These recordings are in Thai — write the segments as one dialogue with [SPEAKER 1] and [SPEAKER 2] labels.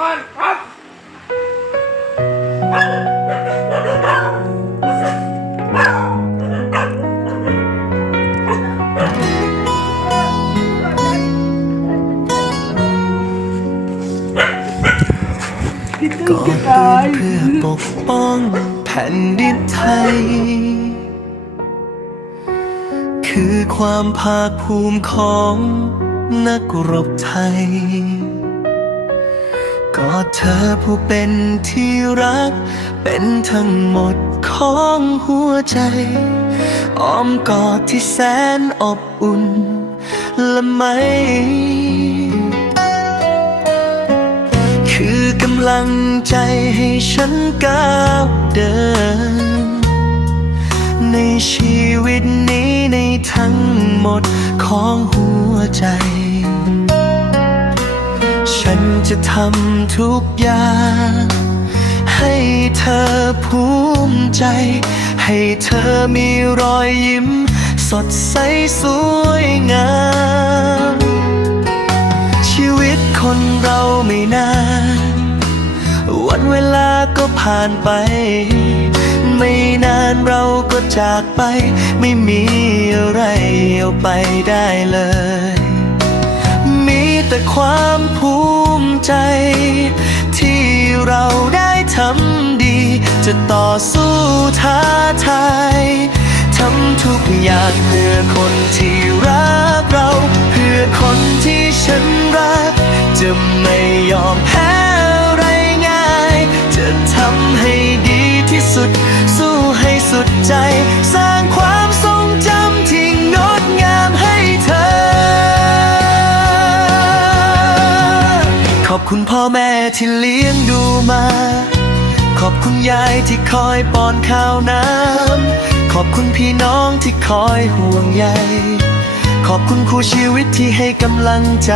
[SPEAKER 1] ก่อนครับ
[SPEAKER 2] ก่อเพื่อปกป้องแผ่นดินไทย คือความภาคภูมิของนักรบไทย ก็เธอผู้เป็นที่รัก เป็นทั้งหมดของหัวใจ อ้อมกอดที่แสนอบอุ่นละไม่คือกำลังใจให้ฉันก้าวเดิน ในชีวิตนี้ในทั้งหมดของหัวใจ จะทำทุกอย่าง ให้เธอภูมิใจ ให้เธอมีรอยยิ้ม สดใสสวยงาม ชีวิตคนเราไม่นาน วันเวลาก็ผ่านไป ไม่นานเราก็จากไป ไม่มีอะไรเอาไปได้เลย มีแต่ความภู ใจ ที่เราได้ทำดี จะต่อสู้ท้าทายทำทุกอย่างเพื่อคนที่รักเรา เพื่อคนที่ฉันรัก จะไม่ยอมแพ้อะไรง่าย จะทำให้ดีที่สุด สู้ให้สุดใจสร้าง คุณพ่อแม่ที่เลี้ยงดูมา ขอบคุณยายที่คอยป้อนข้าวน้ำ ขอบคุณพี่น้องที่คอยห่วงใย ขอบคุณครูชีวิตที่ให้กำลังใจ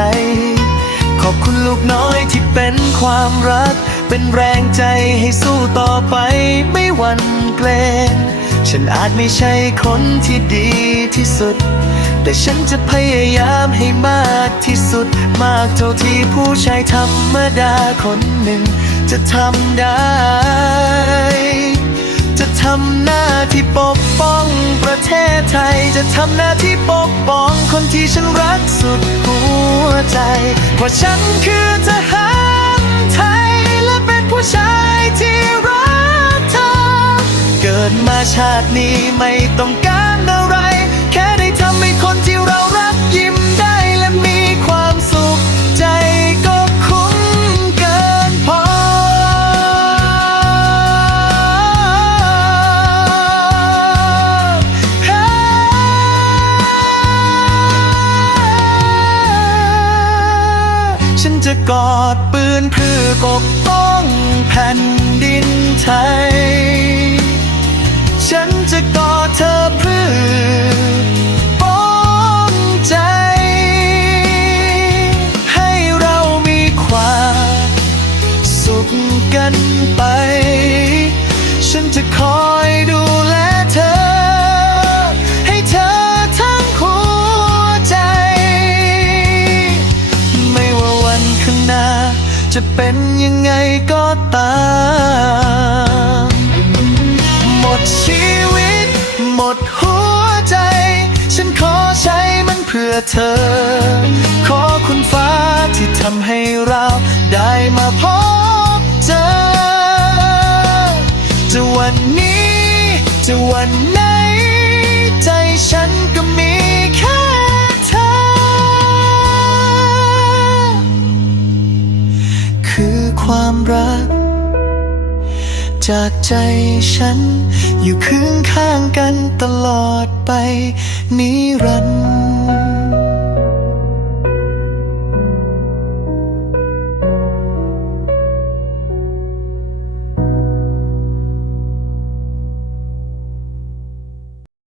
[SPEAKER 2] ขอบคุณลูกน้อยที่เป็นความรัก เป็นแรงใจให้สู้ต่อไปไม่หวั่นเกรงฉันอาจไม่ใช่คนที่ดีที่สุด แต่ฉันจะพยายามให้มากที่สุด มากเท่าที่ผู้ชายธรรมดาคนหนึ่ง จะทำได้ จะทำหน้าที่ปกป้องประเทศไทย จะทำหน้าที่ปกป้องคนที่ฉันรักสุดหัวใจเพราะฉันคือทหารไทยและเป็นผู้ชายที่รักเธอ เกิดมาชาตินี้ไม่ต้อง ฉันจะกอดปืนเพื่อปกป้องแผ่นดินไทย จะเป็นยังไงก็ตาม หมดชีวิต หมดหัวใจ ฉันขอใช้มันเพื่อเธอ ขอคุณฟ้าที่ทำให้เราได้มาพบเจอ จะวันนี้ จะวันหน รัก จากใจฉัน อยู่คืนข้างกันตลอดไปนิรันดร์